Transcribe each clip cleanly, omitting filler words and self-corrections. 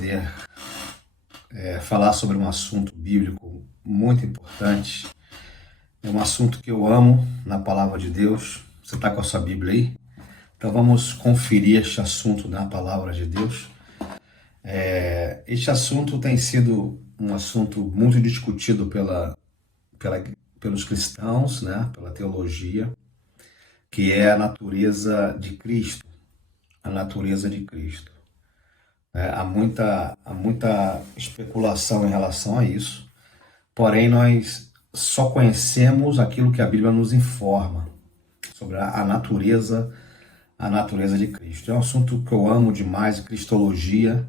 poder falar sobre um assunto bíblico muito importante. É um assunto que eu amo na palavra de Deus. Você está com a sua Bíblia aí? Então vamos conferir este assunto na palavra de Deus. Este assunto tem sido um assunto muito discutido pelos cristãos, né? Pela teologia, que é a natureza de Cristo. A natureza de Cristo. Há muita especulação em relação a isso, porém nós só conhecemos aquilo que a Bíblia nos informa sobre a natureza de Cristo. É um assunto que eu amo demais, cristologia,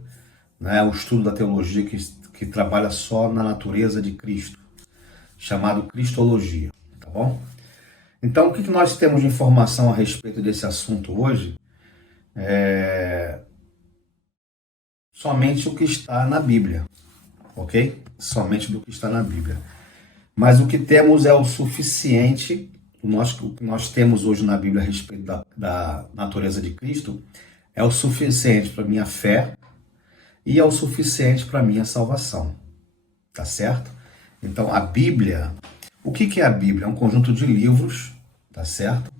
né? O estudo da teologia que trabalha só na natureza de Cristo, chamado cristologia, tá bom? Então, o que nós temos de informação a respeito desse assunto hoje? Somente o que está na Bíblia, ok? Somente do que está na Bíblia. Mas o que temos é o suficiente. O que nós temos hoje na Bíblia a respeito da natureza de Cristo é o suficiente para a minha fé e é o suficiente para a minha salvação, tá certo? Então a Bíblia, o que é a Bíblia? É um conjunto de livros, tá certo?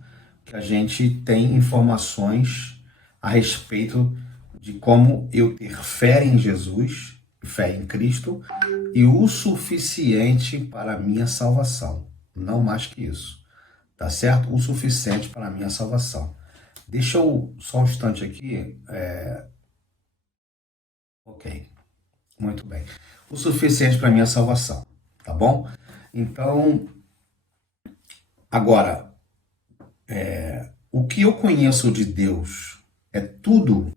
Que a gente tem informações a respeito de como eu ter fé em Jesus, fé em Cristo, e o suficiente para a minha salvação. Não mais que isso. Tá certo? O suficiente para a minha salvação. Deixa eu só um instante aqui. Ok. Muito bem. O suficiente para a minha salvação. Tá bom? Então, agora, o que eu conheço de Deus é tudo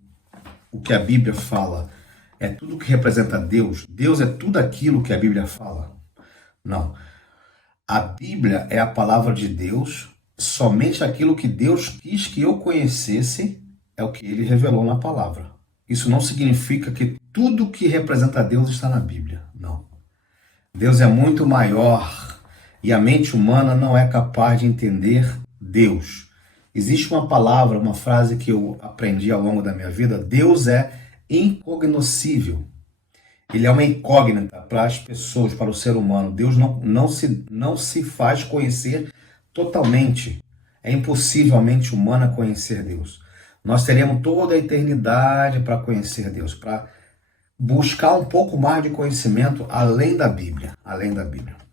o que a Bíblia fala, é tudo que representa Deus. Deus é tudo aquilo que a Bíblia fala? Não. A Bíblia é a palavra de Deus, somente aquilo que Deus quis que eu conhecesse é o que ele revelou na palavra. Isso não significa que tudo que representa Deus está na Bíblia. Não. Deus é muito maior e a mente humana não é capaz de entender Deus. Existe uma palavra, uma frase que eu aprendi ao longo da minha vida: Deus é incognoscível. Ele é uma incógnita para as pessoas, para o ser humano. Deus não se faz conhecer totalmente. É impossível a mente humana conhecer Deus. Nós teremos toda a eternidade para conhecer Deus, para buscar um pouco mais de conhecimento além da Bíblia,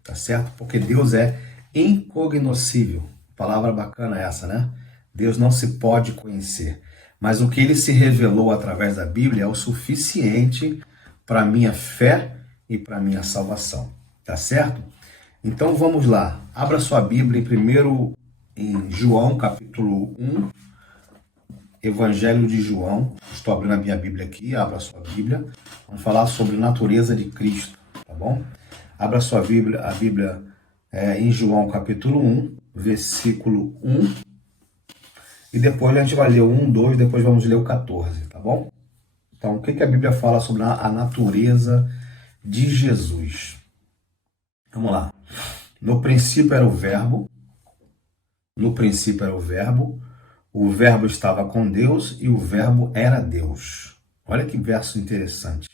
tá certo? Porque Deus é incognoscível. Palavra bacana essa, né? Deus não se pode conhecer, mas o que ele se revelou através da Bíblia é o suficiente para a minha fé e para a minha salvação, tá certo? Então vamos lá, abra sua Bíblia primeiro em João capítulo 1, Evangelho de João. Estou abrindo a minha Bíblia aqui, abra sua Bíblia, vamos falar sobre a natureza de Cristo, tá bom? Abra sua Bíblia, a Bíblia em João capítulo 1, versículo 1, e depois a gente vai ler o 1, 2, depois vamos ler o 14, tá bom? Então, o que a Bíblia fala sobre a natureza de Jesus? Vamos lá. No princípio era o Verbo, o Verbo estava com Deus e o Verbo era Deus. Olha que verso interessante.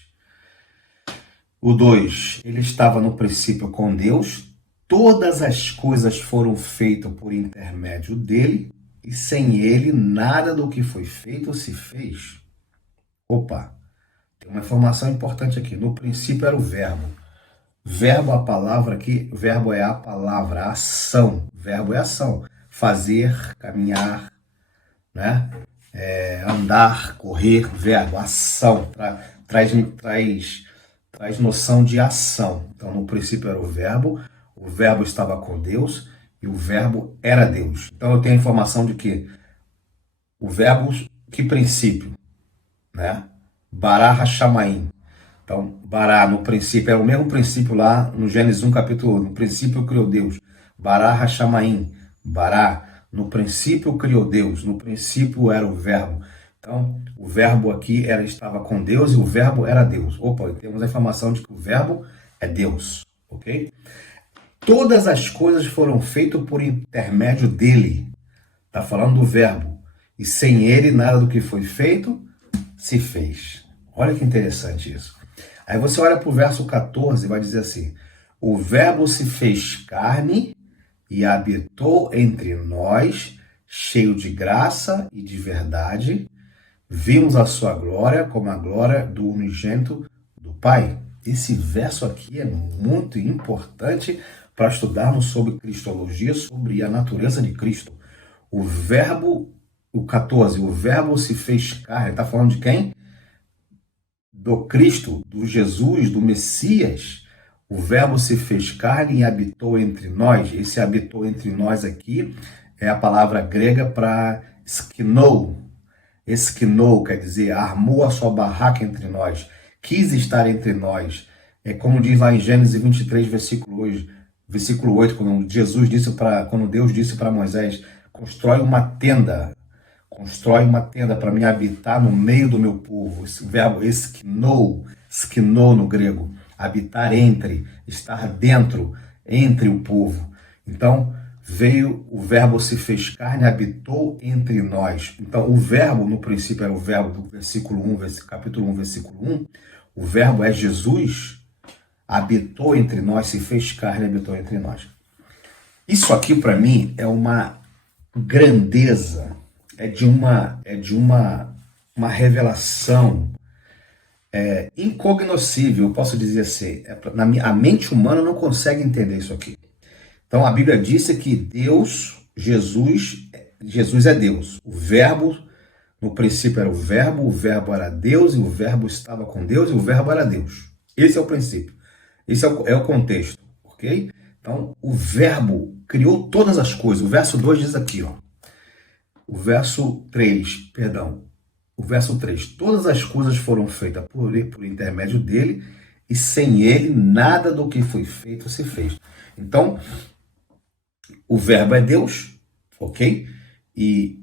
O 2, ele estava no princípio com Deus, todas as coisas foram feitas por intermédio dele, e sem ele nada do que foi feito se fez. Opa, tem uma informação importante aqui. No princípio era o Verbo. Verbo, a palavra aqui, verbo é a palavra, a ação. Verbo é ação. Fazer, caminhar, né? Andar, correr, verbo, ação. Traz noção de ação. Então, no princípio era o Verbo estava com Deus e o Verbo era Deus. Então, eu tenho a informação de que o Verbo, que princípio? Né? Bará Hashamaim. Então, Bará, no princípio, é o mesmo princípio lá no Gênesis 1, capítulo 1. No princípio criou Deus. Bará Hashamaim. Bará, no princípio criou Deus. No princípio era o Verbo. Então, o Verbo aqui estava com Deus e o Verbo era Deus. Opa, temos a informação de que o Verbo é Deus. Ok? Todas as coisas foram feitas por intermédio dele. Está falando do Verbo. E sem ele, nada do que foi feito se fez. Olha que interessante isso. Aí você olha para o verso 14 e vai dizer assim: o Verbo se fez carne e habitou entre nós, cheio de graça e de verdade. Vimos a sua glória como a glória do unigênito do Pai. Esse verso aqui é muito importante para estudarmos sobre cristologia, sobre a natureza de Cristo. O Verbo, o 14, o Verbo se fez carne. Está falando de quem? Do Cristo, do Jesus, do Messias. O Verbo se fez carne e habitou entre nós. Esse habitou entre nós aqui é a palavra grega para skinou. Esquinou, quer dizer, armou a sua barraca entre nós, quis estar entre nós. É como diz lá em Gênesis 23, versículo 8, quando Deus disse para Moisés: constrói uma tenda para me habitar no meio do meu povo. Esse verbo esquinou no grego, habitar entre, estar dentro, entre o povo. Então, veio, o Verbo se fez carne, habitou entre nós. Então, o Verbo, no princípio, era o Verbo do versículo 1, capítulo 1, versículo 1. O Verbo é Jesus, habitou entre nós, se fez carne, habitou entre nós. Isso aqui, para mim, é uma grandeza, é de uma revelação incognoscível, eu posso dizer assim. A mente humana não consegue entender isso aqui. Então a Bíblia disse que Deus, Jesus é Deus. O Verbo, no princípio era o Verbo era Deus, e o Verbo estava com Deus, e o Verbo era Deus. Esse é o princípio. Esse é o contexto, ok? Então o Verbo criou todas as coisas. O verso 2 diz aqui, ó. O verso 3, todas as coisas foram feitas por intermédio dele, e sem ele nada do que foi feito se fez. Então, o Verbo é Deus, ok? E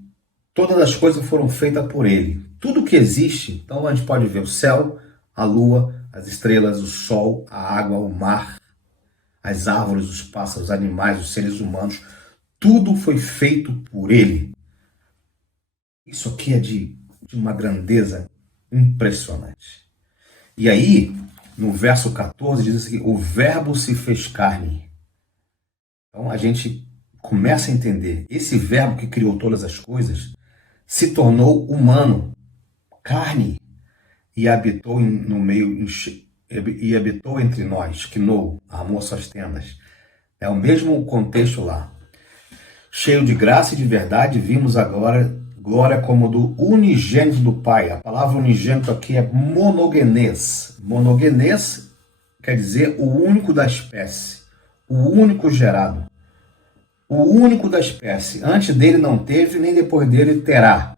todas as coisas foram feitas por ele. Tudo que existe, então a gente pode ver o céu, a lua, as estrelas, o sol, a água, o mar, as árvores, os pássaros, os animais, os seres humanos. Tudo foi feito por ele. Isso aqui é de uma grandeza impressionante. E aí, no verso 14, diz assim: o Verbo se fez carne. Então a gente começa a entender, esse Verbo que criou todas as coisas se tornou humano, carne, e habitou no meio, e habitou entre nós, quinou, armou suas tendas. É o mesmo contexto lá. Cheio de graça e de verdade, vimos agora glória como do unigênito do Pai. A palavra unigênito aqui é monogenês. Monogenês quer dizer o único da espécie, o único gerado. O único da espécie. Antes dele não teve, nem depois dele terá.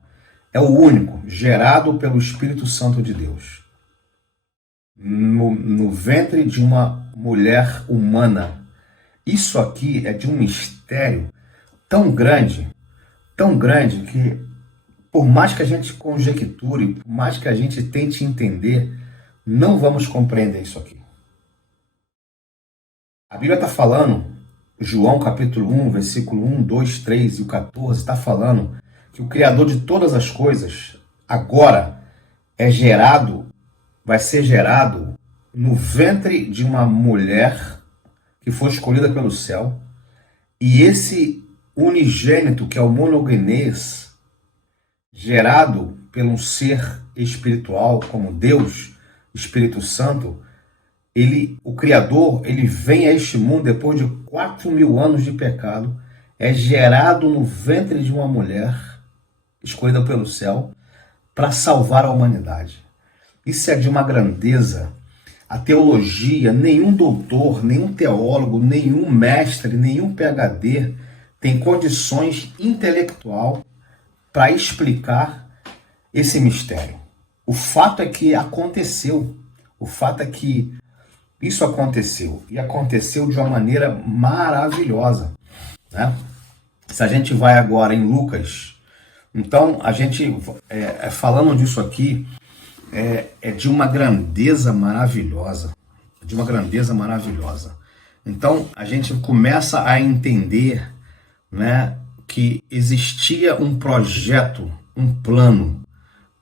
É o único, gerado pelo Espírito Santo de Deus. No ventre de uma mulher humana. Isso aqui é de um mistério tão grande que, por mais que a gente conjecture, por mais que a gente tente entender, não vamos compreender isso aqui. A Bíblia está falando, João capítulo 1, versículo 1, 2, 3 e o 14, está falando que o Criador de todas as coisas agora vai ser gerado no ventre de uma mulher que foi escolhida pelo céu, e esse unigênito, que é o monogenês, gerado pelo ser espiritual, como Deus, Espírito Santo, o Criador, ele vem a este mundo depois de 4.000 anos de pecado, é gerado no ventre de uma mulher escolhida pelo céu para salvar a humanidade. Isso é de uma grandeza. A teologia, nenhum doutor, nenhum teólogo, nenhum mestre, nenhum PhD tem condições intelectual para explicar esse mistério. O fato é que aconteceu. O fato é que isso aconteceu. E aconteceu de uma maneira maravilhosa, né? Se a gente vai agora em Lucas, então a gente, falando disso aqui, é de uma grandeza maravilhosa. De uma grandeza maravilhosa. Então a gente começa a entender, né, que existia um projeto, um plano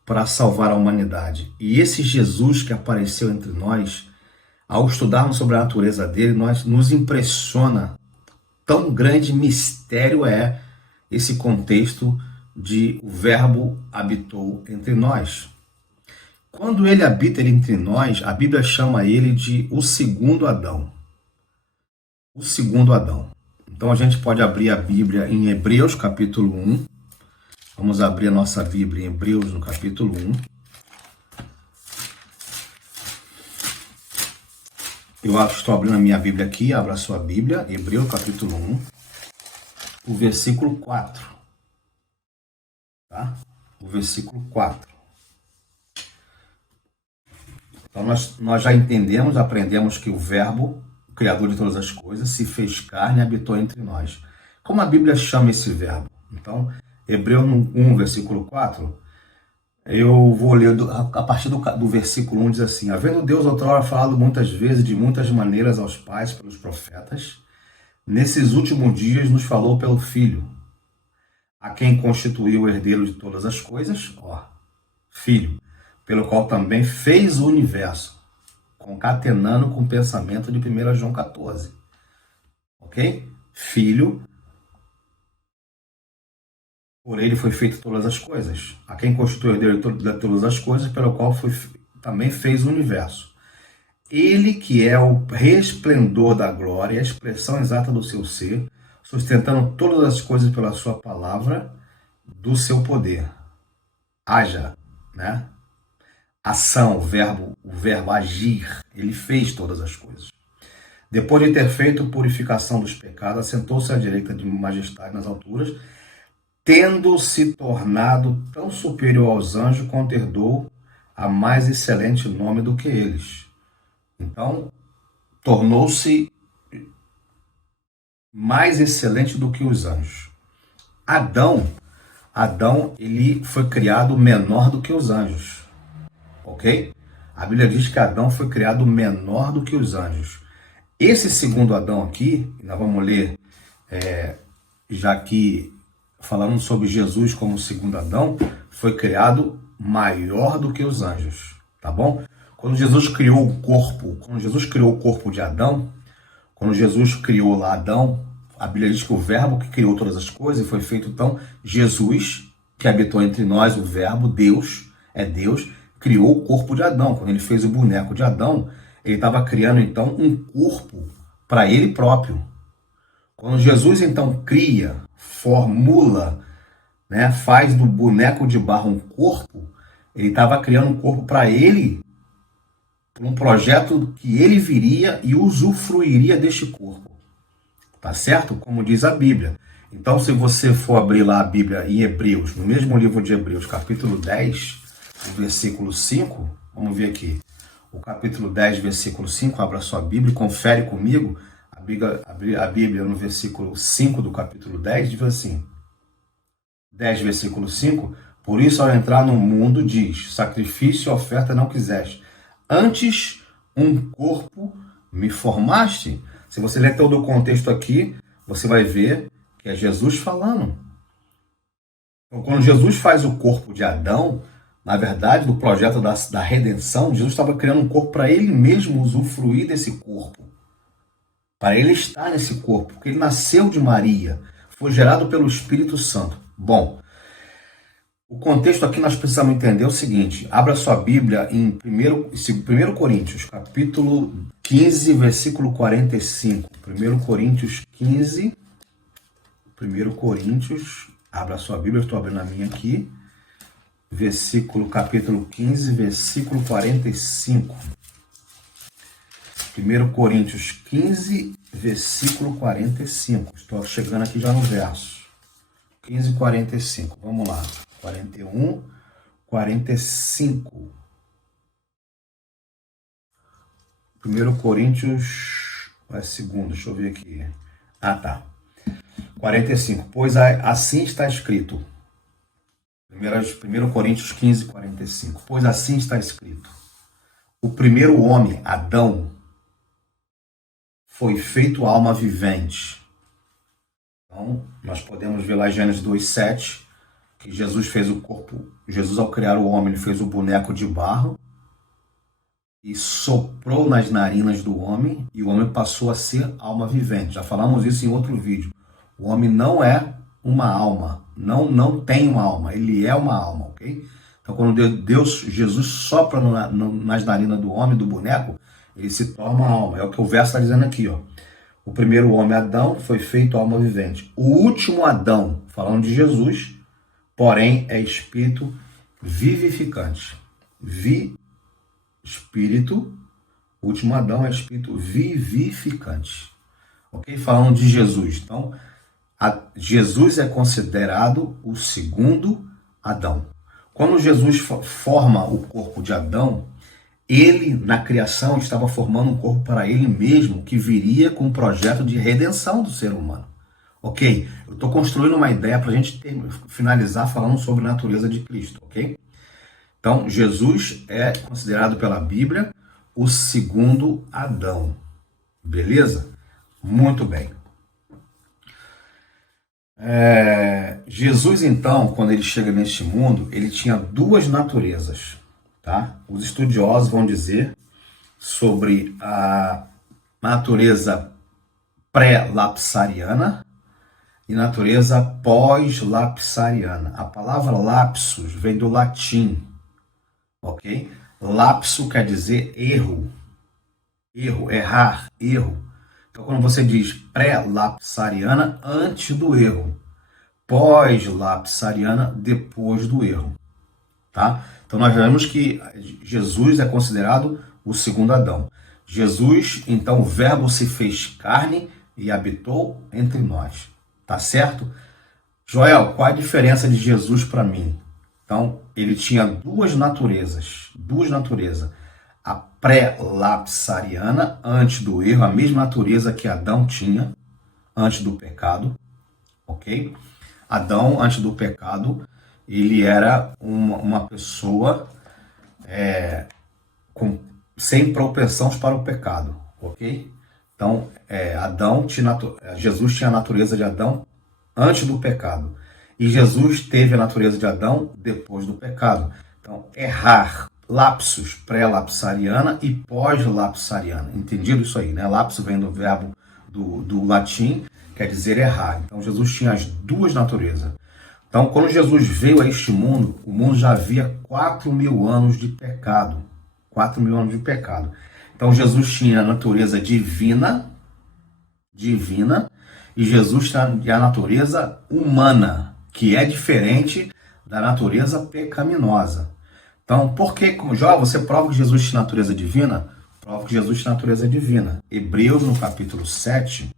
para salvar a humanidade. E esse Jesus que apareceu entre nós, ao estudarmos sobre a natureza dele, nos impressiona. Tão grande mistério é esse contexto de o Verbo habitou entre nós. Quando ele habita entre nós, a Bíblia chama ele de o segundo Adão. O segundo Adão. Então a gente pode abrir a Bíblia em Hebreus capítulo 1. Vamos abrir a nossa Bíblia em Hebreus no capítulo 1. Eu estou abrindo a minha Bíblia aqui, abra a sua Bíblia, Hebreus capítulo 1, o versículo 4. Tá? O versículo 4. Então nós já entendemos, aprendemos que o Verbo, o Criador de todas as coisas, se fez carne e habitou entre nós. Como a Bíblia chama esse Verbo? Então, Hebreus 1, versículo 4, eu vou ler a partir do versículo 1, diz assim: havendo Deus outrora falado muitas vezes, de muitas maneiras aos pais pelos profetas, nesses últimos dias nos falou pelo Filho, a quem constituiu o herdeiro de todas as coisas, Filho, pelo qual também fez o universo, concatenando com o pensamento de 1 João 14. Ok? Filho, por ele foi feito todas as coisas, a quem constituiu o herdeiro de todas as coisas, pelo qual também fez o universo. Ele que é o resplendor da glória, a expressão exata do seu ser, sustentando todas as coisas pela sua palavra, do seu poder. Haja, né? Ação, o verbo agir, ele fez todas as coisas. Depois de ter feito purificação dos pecados, assentou-se à direita de majestade nas alturas, tendo se tornado tão superior aos anjos quanto herdou a mais excelente nome do que eles. Então, tornou-se mais excelente do que os anjos. Adão, ele foi criado menor do que os anjos. Ok? A Bíblia diz que Adão foi criado menor do que os anjos. Esse segundo Adão aqui, nós vamos ler, já que falando sobre Jesus como segundo Adão, foi criado maior do que os anjos, tá bom? Quando Jesus criou o corpo de Adão, quando Jesus criou lá Adão, a Bíblia diz que o Verbo que criou todas as coisas foi feito então Jesus, que habitou entre nós, o Verbo, Deus, criou o corpo de Adão. Quando ele fez o boneco de Adão, ele estava criando então um corpo para ele próprio. Quando Jesus então cria, formula, né, faz do boneco de barro um corpo, ele estava criando um corpo para ele, para um projeto que ele viria e usufruiria deste corpo. Tá certo? Como diz a Bíblia. Então, se você for abrir lá a Bíblia em Hebreus, no mesmo livro de Hebreus, capítulo 10, versículo 5, vamos ver aqui. O capítulo 10, versículo 5, abra sua Bíblia e confere comigo. A Bíblia no versículo 5 do capítulo 10 diz assim, 10 versículo 5, por isso ao entrar no mundo diz, sacrifício e oferta não quiseste, antes um corpo me formaste. Se você ler todo o contexto aqui, você vai ver que é Jesus falando. Então, quando Jesus faz o corpo de Adão, na verdade, do projeto da redenção, Jesus estava criando um corpo para ele mesmo usufruir desse corpo. Para ele estar nesse corpo, porque ele nasceu de Maria, foi gerado pelo Espírito Santo. Bom, o contexto aqui nós precisamos entender o seguinte, abra sua Bíblia em 1 Coríntios, capítulo 15, versículo 45. 1 Coríntios 15, 1 Coríntios, abra sua Bíblia, eu estou abrindo a minha aqui, capítulo 15, versículo 45. 1 Coríntios 15, versículo 45. Estou chegando aqui já no verso. 15, 45. Vamos lá. 41, 45. 1 Coríntios... É segundo, deixa eu ver aqui. Ah, tá. 45. Pois assim está escrito. 1 Coríntios 15, 45. Pois assim está escrito. O primeiro homem, Adão, foi feito alma vivente. Então, nós podemos ver lá em Gênesis 2:7, que Jesus fez o corpo, Jesus ao criar o homem, ele fez o boneco de barro e soprou nas narinas do homem e o homem passou a ser alma vivente. Já falamos isso em outro vídeo. O homem não é uma alma, não tem uma alma, ele é uma alma, ok? Então quando Jesus sopra nas narinas do homem, do boneco, ele se torna uma alma. É o que o verso está dizendo aqui, ó. O primeiro homem, Adão, foi feito alma vivente. O último Adão, falando de Jesus, porém, é espírito vivificante. Espírito, o último Adão é espírito vivificante. Ok? Falando de Jesus. Então, Jesus é considerado o segundo Adão. Quando Jesus forma o corpo de Adão, ele, na criação, estava formando um corpo para ele mesmo, que viria com um projeto de redenção do ser humano. Ok? Eu estou construindo uma ideia para a gente finalizar falando sobre a natureza de Cristo, ok? Então, Jesus é considerado pela Bíblia o segundo Adão. Beleza? Muito bem. Jesus, então, quando ele chega neste mundo, ele tinha duas naturezas. Tá? Os estudiosos vão dizer sobre a natureza pré-lapsariana e natureza pós-lapsariana. A palavra lapsus vem do latim, ok? Lapso quer dizer erro, errar, erro. Então, quando você diz pré-lapsariana, antes do erro, pós-lapsariana, depois do erro, tá? Então nós vemos que Jesus é considerado o segundo Adão. Jesus, então, o verbo se fez carne e habitou entre nós. Tá certo? Joel, qual a diferença de Jesus para mim? Então, ele tinha duas naturezas. A pré-lapsariana, antes do erro, a mesma natureza que Adão tinha antes do pecado. Ok? Adão, antes do pecado, ele era uma pessoa sem propensões para o pecado, ok? Então, Jesus tinha a natureza de Adão antes do pecado. E Jesus teve a natureza de Adão depois do pecado. Então, errar, lapsus, pré-lapsariana e pós-lapsariana. Entendido isso aí, né? Lapso vem do verbo do latim, quer dizer errar. Então, Jesus tinha as duas naturezas. Então, quando Jesus veio a este mundo, o mundo já havia 4.000 anos de pecado. 4.000 anos de pecado. Então, Jesus tinha a natureza divina, e Jesus tinha a natureza humana, que é diferente da natureza pecaminosa. Então, por que, Jó, você prova que Jesus tinha natureza divina? Prova que Jesus tinha natureza divina. Hebreus, no capítulo 7,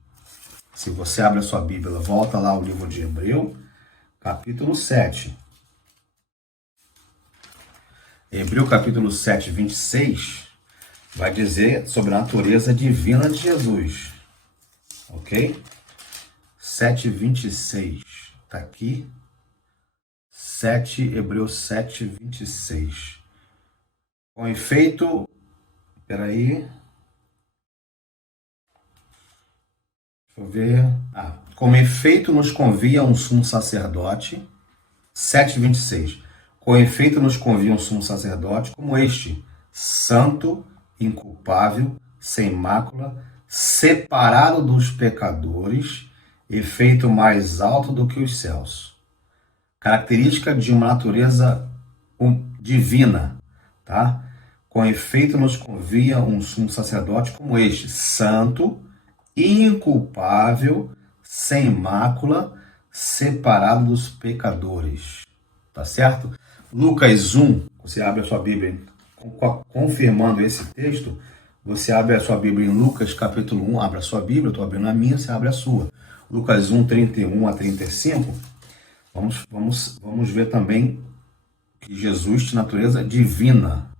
se você abre a sua Bíblia, volta lá ao livro de Hebreus, capítulo 7. Hebreus capítulo 7, 26, vai dizer sobre a natureza divina de Jesus. Ok? 7, 26. Está aqui. Hebreus 7, 26. Com efeito... Espera aí. Deixa eu ver. Com efeito nos convia um sumo sacerdote. 7, 26. Com efeito nos convia um sumo sacerdote como este, santo, inculpável, sem mácula, separado dos pecadores, e feito mais alto do que os céus. Característica de uma natureza divina, tá? Com efeito nos convia um sumo sacerdote como este, santo, inculpável, sem mácula, separado dos pecadores. Tá certo? Lucas 1, você abre a sua Bíblia, confirmando esse texto, você abre a sua Bíblia em Lucas capítulo 1, abre a sua Bíblia, eu estou abrindo a minha, você abre a sua. Lucas 1, 31 a 35, vamos ver também que Jesus tinha natureza divina.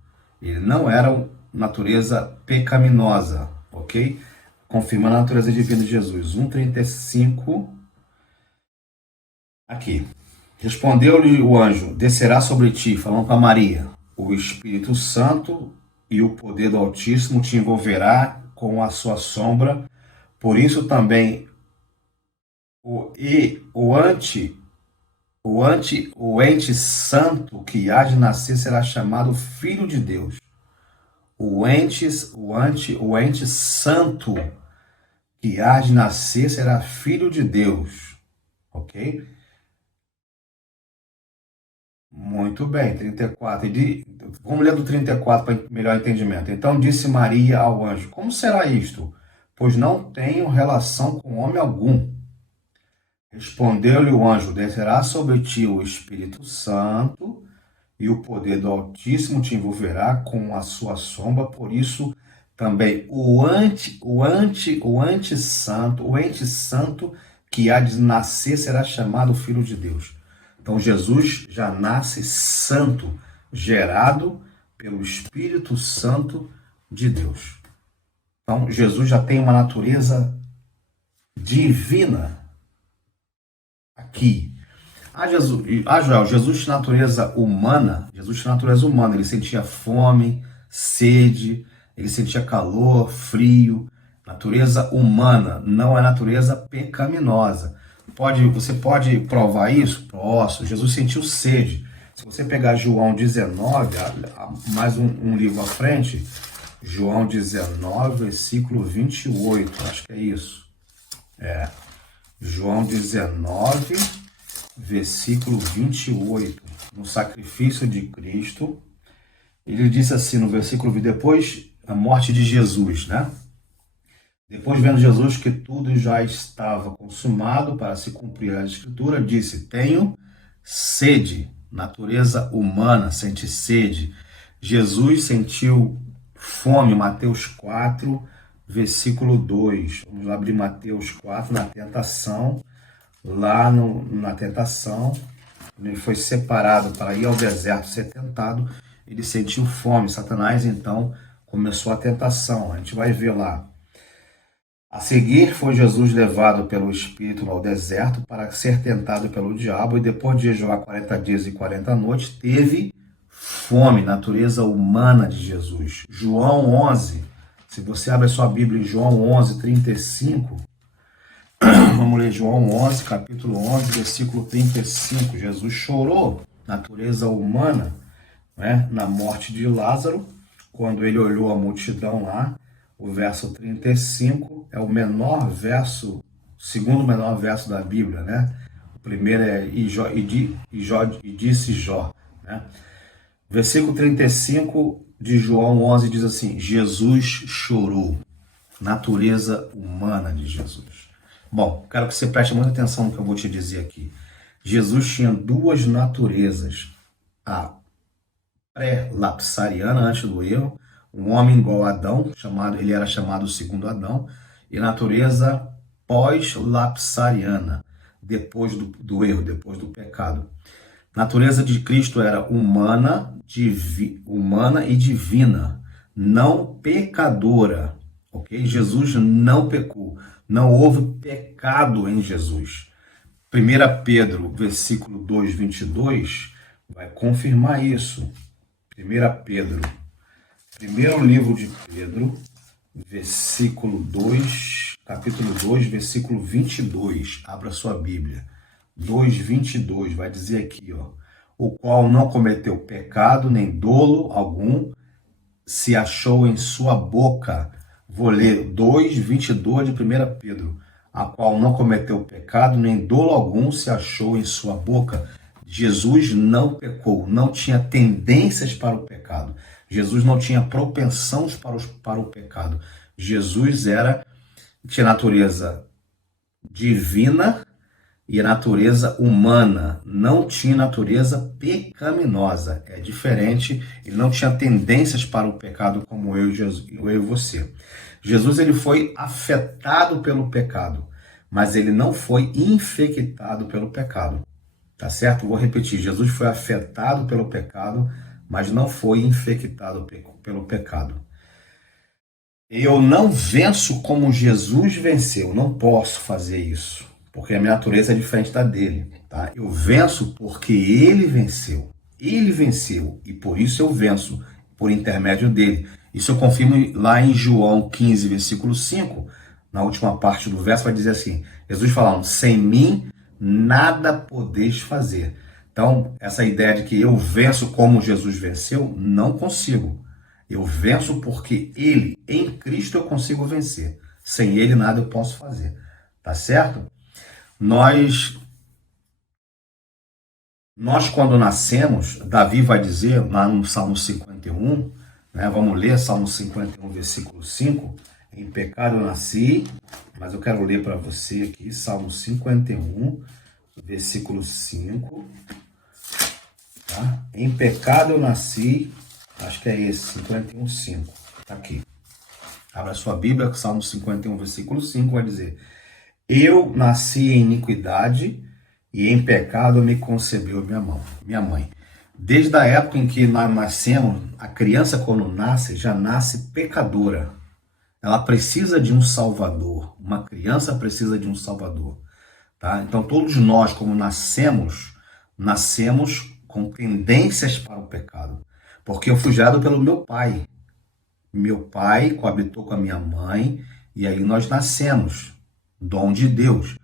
Ele não era natureza pecaminosa, ok? Confirmando a natureza divina de Jesus. 1, 35, aqui. Respondeu-lhe o anjo, descerá sobre ti, falando para Maria, o Espírito Santo e o poder do Altíssimo te envolverá com a sua sombra, por isso também o o ente santo que há de nascer será chamado Filho de Deus. O ente santo que há de nascer será Filho de Deus. Ok? Muito bem, 34. Vamos ler do 34 para melhor entendimento. Então disse Maria ao anjo: Como será isto? Pois não tenho relação com homem algum. Respondeu-lhe o anjo: Descerá sobre ti o Espírito Santo, e o poder do Altíssimo te envolverá com a sua sombra. Por isso também o ente santo que há de nascer será chamado Filho de Deus. Então Jesus já nasce santo, gerado pelo Espírito Santo de Deus. Então Jesus já tem uma natureza divina aqui. Joel, Jesus tinha natureza humana, ele sentia fome, sede, ele sentia calor, frio, natureza humana, não é natureza pecaminosa. Você pode provar isso? Posso. Jesus sentiu sede. Se você pegar João 19, mais um livro à frente, João 19, versículo 28, acho que é isso. João 19, versículo 28, no sacrifício de Cristo, ele disse assim no versículo 20, depois a morte de Jesus, né? Depois, vendo Jesus que tudo já estava consumado para se cumprir a Escritura, disse: Tenho sede. Natureza humana sente sede. Jesus sentiu fome. Mateus 4, versículo 2. Vamos abrir Mateus 4, na tentação. Na tentação, ele foi separado para ir ao deserto ser tentado. Ele sentiu fome. Satanás, então, começou a tentação. A gente vai ver lá. A seguir, foi Jesus levado pelo Espírito ao deserto para ser tentado pelo diabo, e depois de jejuar 40 dias e 40 noites, teve fome, natureza humana de Jesus. João 11, se você abre a sua Bíblia em João 11, 35, vamos ler João 11, capítulo 11, versículo 35. Jesus chorou, natureza humana, né, na morte de Lázaro, quando ele olhou a multidão lá. O verso 35 é o menor verso, o segundo menor verso da Bíblia, né? O primeiro é e disse Jó, né? Versículo 35 de João 11 diz assim: Jesus chorou, natureza humana de Jesus. Bom, quero que você preste muita atenção no que eu vou te dizer aqui. Jesus tinha duas naturezas, a pré-lapsariana, antes do erro, um homem igual a Adão, ele era chamado o segundo Adão, e natureza pós-lapsariana, depois do erro, depois do pecado. Natureza de Cristo era humana e divina, não pecadora, ok? Jesus não pecou, não houve pecado em Jesus. 1 Pedro, versículo 2, 22, vai confirmar isso. 1 Pedro, primeiro livro de Pedro, versículo 2, capítulo 2, versículo 22. Abra sua Bíblia. 2:22 vai dizer aqui, ó: o qual não cometeu pecado, nem dolo algum se achou em sua boca. Vou ler 2:22 de 1 Pedro. A qual não cometeu pecado, nem dolo algum se achou em sua boca. Jesus não pecou, não tinha tendências para o pecado. Jesus não tinha propensão para o pecado. Jesus tinha natureza divina e a natureza humana, não tinha natureza pecaminosa. É diferente, ele não tinha tendências para o pecado como eu e você. Jesus ele foi afetado pelo pecado, mas ele não foi infectado pelo pecado. Tá certo? Vou repetir, Jesus foi afetado pelo pecado, mas não foi infectado pelo pecado. Eu não venço como Jesus venceu, não posso fazer isso, porque a minha natureza é diferente da dele, tá? Eu venço porque ele venceu, e por isso eu venço, por intermédio dele. Isso eu confirmo lá em João 15, versículo 5, na última parte do verso vai dizer assim, Jesus falando, sem mim nada podeis fazer. Então, essa ideia de que eu venço como Jesus venceu, não consigo. Eu venço porque ele, em Cristo, eu consigo vencer. Sem ele, nada eu posso fazer. Tá certo? Nós quando nascemos, Davi vai dizer lá no Salmo 51, né? Vamos ler Salmo 51, versículo 5. Em pecado eu nasci, mas eu quero ler para você aqui, Salmo 51, versículo 5. Tá? Em pecado eu nasci, acho que é esse, 51, 5. Tá aqui. Abra sua Bíblia, Salmo 51, versículo 5, vai dizer: Eu nasci em iniquidade e em pecado me concebeu minha mãe. Desde a época em que nós nascemos, a criança quando nasce, já nasce pecadora. Ela precisa de um salvador. Uma criança precisa de um salvador. Tá? Então todos nós, como nascemos com tendências para o pecado. Porque eu fui gerado pelo meu pai. Meu pai coabitou com a minha mãe e aí nós nascemos. Dom de Deus.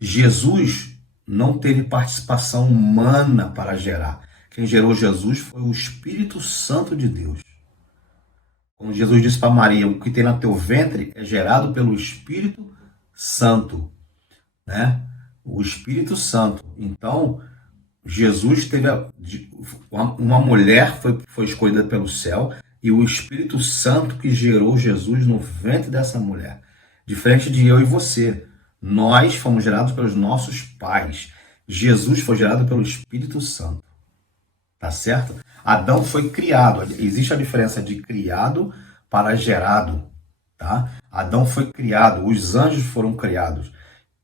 Jesus não teve participação humana para gerar. Quem gerou Jesus foi o Espírito Santo de Deus. Como Jesus disse para Maria, o que tem no teu ventre é gerado pelo Espírito Santo, né? O Espírito Santo. Então, Jesus teve uma mulher foi escolhida pelo céu e o Espírito Santo que gerou Jesus no ventre dessa mulher. Diferente de eu e você. Nós fomos gerados pelos nossos pais. Jesus foi gerado pelo Espírito Santo. Tá certo? Adão foi criado. Existe a diferença de criado para gerado. Tá? Adão foi criado. Os anjos foram criados.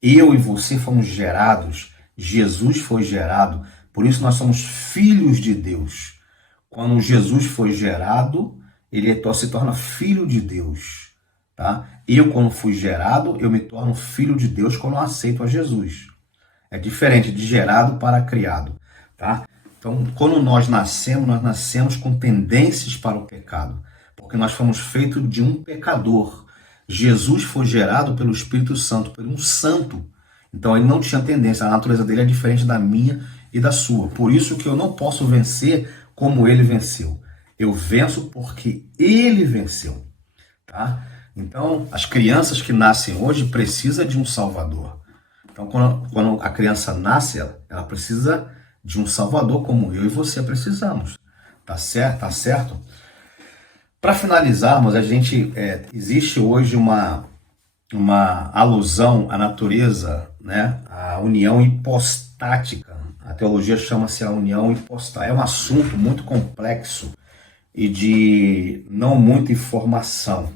Eu e você fomos gerados. Jesus foi gerado. Por isso nós somos filhos de Deus. Quando Jesus foi gerado, ele se torna filho de Deus. Tá? Eu, quando fui gerado, eu me torno filho de Deus quando eu aceito a Jesus. É diferente de gerado para criado. Tá? Então, quando nós nascemos com tendências para o pecado. Porque nós fomos feitos de um pecador. Jesus foi gerado pelo Espírito Santo, por um santo. Então, ele não tinha tendência. A natureza dele é diferente da minha e da sua. Por isso que eu não posso vencer como ele venceu. Eu venço porque ele venceu. Tá? Então, as crianças que nascem hoje precisam de um salvador. Então, quando a criança nasce, ela precisa de um salvador como eu e você precisamos. Tá certo? Tá certo? Para finalizarmos, existe hoje uma alusão à natureza, né? A união hipostática. A teologia chama-se a união hipostática. É um assunto muito complexo e de não muita informação,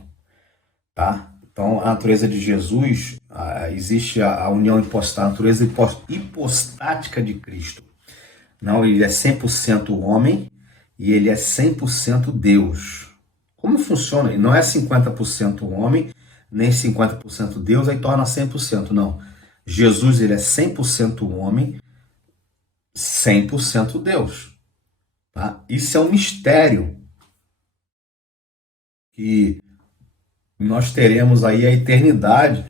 tá? Então, a natureza de Jesus, existe a união hipostática, a natureza hipostática de Cristo. Não, ele é 100% homem e ele é 100% Deus. Como funciona? Ele não é 50% homem, nem 50% Deus, aí torna 100%. Não. Jesus, ele é 100% homem, 100% Deus. Tá? Isso é um mistério que nós teremos aí a eternidade.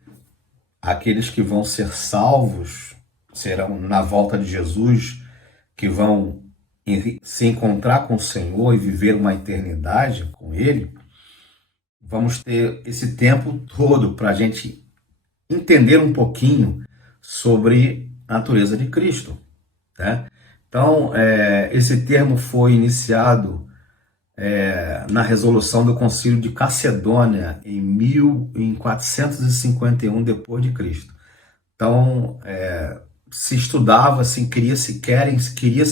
Aqueles que vão ser salvos serão na volta de Jesus, que vão se encontrar com o Senhor e viver uma eternidade com Ele. Vamos ter esse tempo todo para a gente entender um pouquinho sobre a natureza de Cristo. Né? Então, esse termo foi iniciado na resolução do Concílio de Calcedônia em 451 depois de Cristo. Então, se estudava, assim, queria se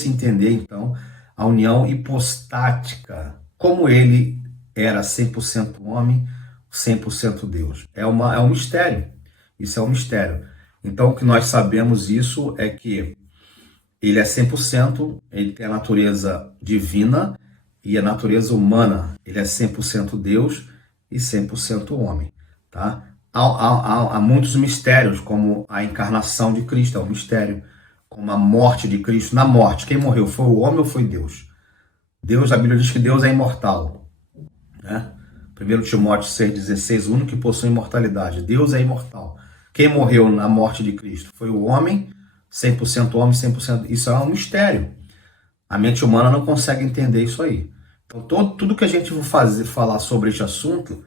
entender, então, a união hipostática, como ele era 100% homem, 100% Deus. É um mistério. Isso é um mistério. Então, o que nós sabemos isso é que ele é 100%, ele tem a natureza divina e a natureza humana. Ele é 100% Deus e 100% homem. Tá? Há muitos mistérios, como a encarnação de Cristo, é um mistério. Como a morte de Cristo. Na morte, quem morreu? Foi o homem ou foi Deus? Deus, a Bíblia diz que Deus é imortal. Né? 1 Timóteo 6,16, o único que possui imortalidade. Deus é imortal. Quem morreu na morte de Cristo? Foi o homem 100% homem, 100%... Isso é um mistério. A mente humana não consegue entender isso aí. Então, tudo que a gente vai falar sobre este assunto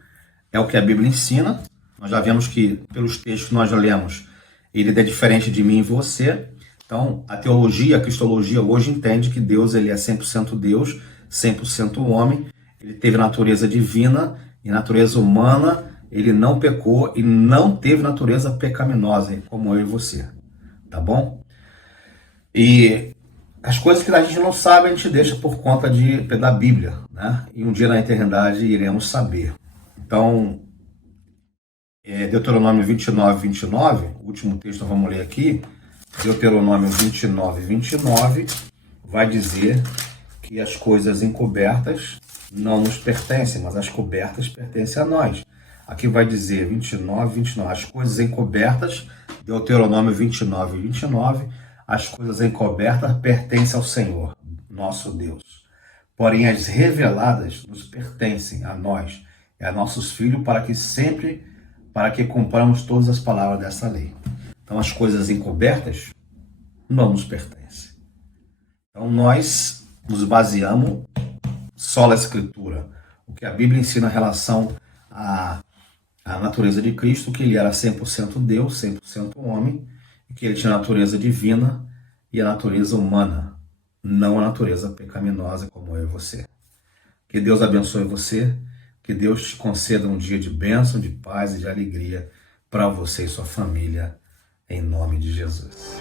é o que a Bíblia ensina. Nós já vemos que, pelos textos que nós já lemos, ele é diferente de mim e você. Então, a teologia, a cristologia hoje entende que Deus ele é 100% Deus, 100% homem. Ele teve natureza divina e natureza humana. Ele não pecou e não teve natureza pecaminosa, como eu e você. Tá bom? E as coisas que a gente não sabe, a gente deixa por conta da Bíblia, né? E um dia na eternidade iremos saber. Então, Deuteronômio 29, 29, o último texto que vamos ler aqui, Deuteronômio 29, 29, vai dizer que as coisas encobertas não nos pertencem, mas as cobertas pertencem a nós. Aqui vai dizer 29, 29, as coisas encobertas, Deuteronômio 29, 29, as coisas encobertas pertencem ao Senhor, nosso Deus. Porém, as reveladas nos pertencem a nós e a nossos filhos para que cumpramos todas as palavras dessa lei. Então, as coisas encobertas não nos pertencem. Então, nós nos baseamos só na Escritura. O que a Bíblia ensina em relação à natureza de Cristo, que ele era 100% Deus, 100% homem, e que ele tinha a natureza divina e a natureza humana, não a natureza pecaminosa como eu e você. Que Deus abençoe você, que Deus te conceda um dia de bênção, de paz e de alegria para você e sua família, em nome de Jesus.